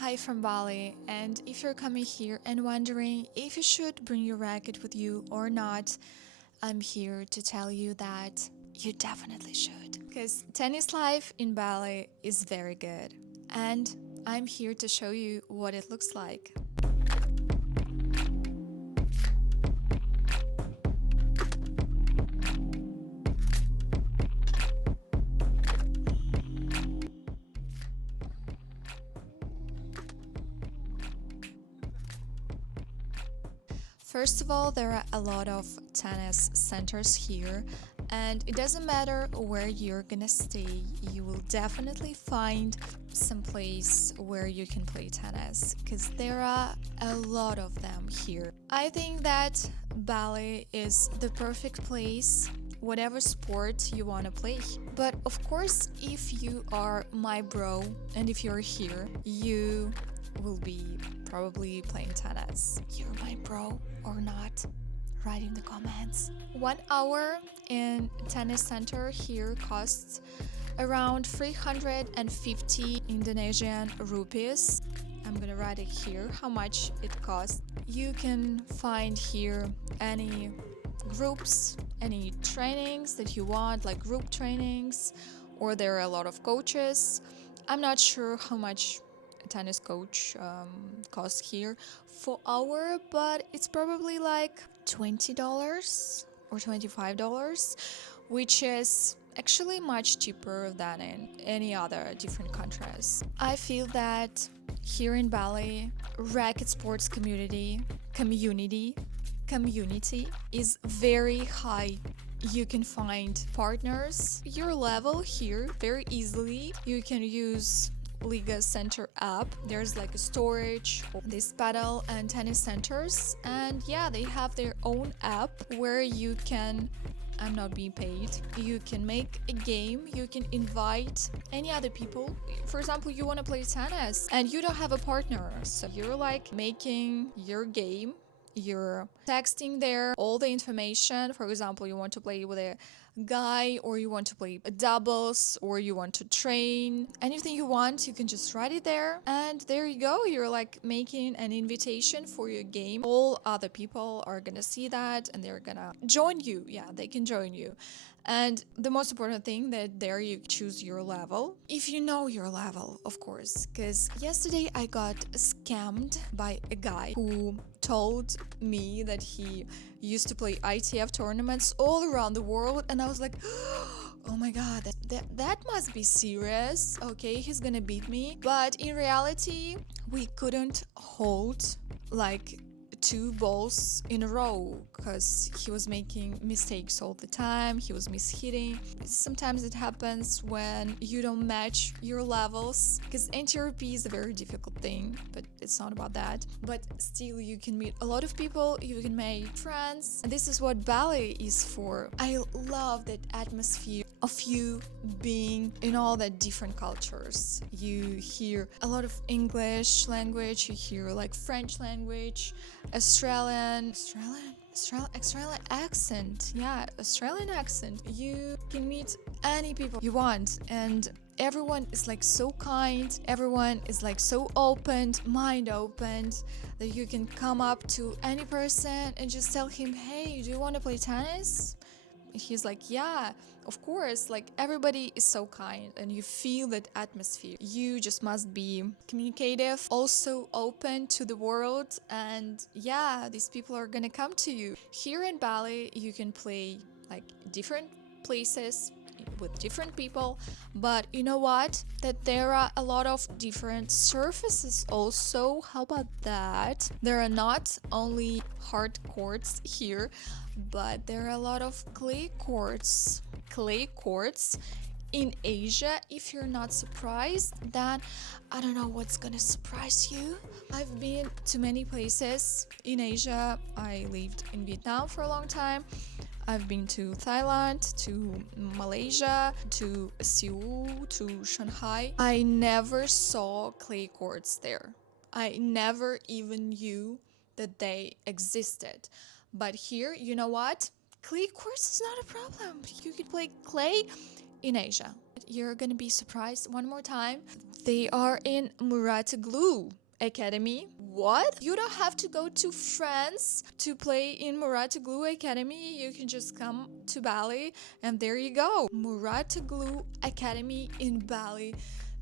Hi from Bali, and if you're coming here and wondering if you should bring your racket with you or not, I'm here to tell you that you definitely should. Because tennis life in Bali is very good, and I'm here to show you what it looks like. First of all, there are a lot of tennis centers here, and it doesn't matter where you're gonna stay, you will definitely find some place where you can play tennis because there are a lot of them here. I think that Bali is the perfect place whatever sport you want to play. But of course, if you are my bro and if you're here, you will be probably playing tennis. You're my bro or not? Write in the comments. 1 hour in tennis center here costs around 350 Indonesian rupees. I'm gonna write it here how much it costs. You can find here any groups, any trainings that you want, like group trainings, or there are a lot of coaches. I'm not sure how much a tennis coach costs here for hour, but it's probably like $20 or $25, which is actually much cheaper than in any other different countries. I feel that here in Bali, racket sports community is very high. You can find partners your level here very easily. You can use Liga Center app. There's like a storage, this paddle and tennis centers, and yeah, they have their own app where you can, I'm not being paid, you can make a game, you can invite any other people. For example, you want to play tennis and you don't have a partner, so you're like making your game, you're texting there all the information. For example, you want to play with a guy, or you want to play doubles, or you want to train, anything you want, you can just write it there, and there you go. You're like making an invitation for your game. All other people are gonna see that and they're gonna join you. Yeah, they can join you. And the most important thing, that there you choose your level, if you know your level, of course. Because yesterday I got scammed by a guy who told me that he used to play ITF tournaments all around the world, and I was like, oh my god, that must be serious. Okay, he's gonna beat me. But in reality, we couldn't hold like 2 balls in a row because he was making mistakes all the time. He was mishitting. Sometimes it happens when you don't match your levels, because NTRP is a very difficult thing, but it's not about that. But still, you can meet a lot of people, you can make friends, and this is what Bali is for. I love that atmosphere of you being in all the different cultures. You hear a lot of English language, you hear like French language, Australian accent. Yeah, Australian accent. You can meet any people you want, and everyone is like so kind. Everyone is like so mind opened, that you can come up to any person and just tell him, hey, do you want to play tennis? He's like, yeah, of course. Like, everybody is so kind and you feel that atmosphere. You just must be communicative, also open to the world, and yeah, these people are gonna come to you. Here in Bali, you can play like different places with different people, but you know what, that there are a lot of different surfaces also. How about that? There are not only hard courts here, but there are a lot of clay courts in Asia. If you're not surprised, then I don't know what's gonna surprise you. I've been to many places in Asia. I lived in Vietnam for a long time. I've been to Thailand, to Malaysia, to Seoul, to Shanghai. I never saw clay courts there. I never even knew that they existed. But here, you know what? Clay courts is not a problem. You can play clay in Asia. You're gonna be surprised one more time. They are in Muratoglu Academy. What? You don't have to go to France to play in Muratoglu Academy. You can just come to Bali and there you go. Muratoglu Academy in Bali.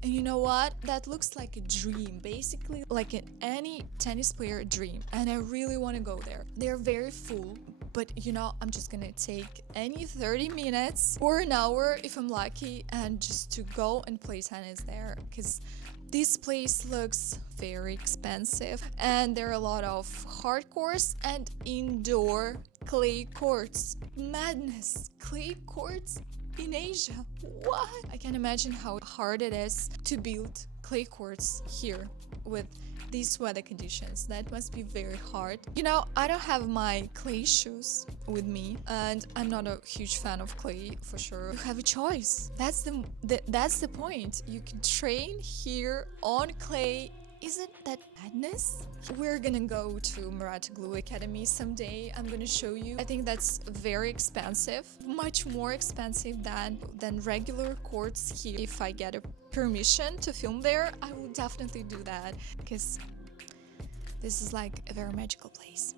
And you know what? That looks like a dream, basically like any tennis player dream. And I really want to go there. They're very full, but I'm just gonna take any 30 minutes or an hour if I'm lucky and just to go and play tennis there, because this place looks very expensive and there are a lot of hard courts and indoor clay courts. Madness! Clay courts in Asia. What? I can imagine how hard it is to build clay courts here with these weather conditions. That must be very hard. I don't have my clay shoes with me and I'm not a huge fan of clay for sure. You have a choice. That's the point. You can train here on clay. Isn't that madness? We're gonna go to Muratoglu Academy someday. I'm gonna show you. I think that's very expensive, much more expensive than regular courts here. If I get a permission to film there, I will definitely do that because this is like a very magical place.